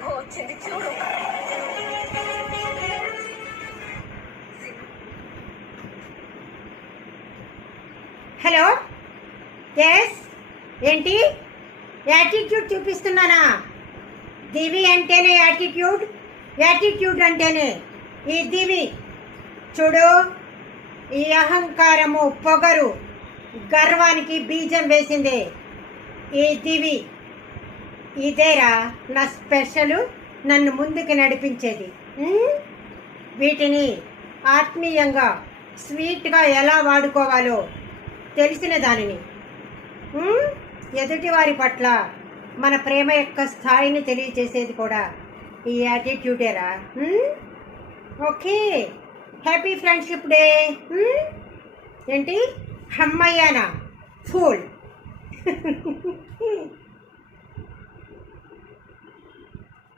సింహం వచ్చింది చూడు హలో ఎస్ ఏంటి? యాటిట్యూడ్ చూపిస్తున్నానా? దివి అంటేనే యాటిట్యూడ్ యాటిట్యూడ్ అంటేనే ఈ దివి. చూడు ఈ అహంకారము పొగరు గర్వానికి బీజం వేసింది ఈ దివి. ఇదేరా నా స్పెషల్ నన్ను ముందుకు నడిపించేది. వీటిని ఆత్మీయంగా స్వీట్గా ఎలా వాడుకోవాలో తెలిసిన దానిని. ఎదుటివారి పట్ల మన ప్రేమ యొక్క స్థాయిని తెలియజేసేది కూడా ఈ యాటిట్యూడేరా. ఓకే. Happy friendship day. ఏంటి? హమ్మయ్యానా ఫూల్.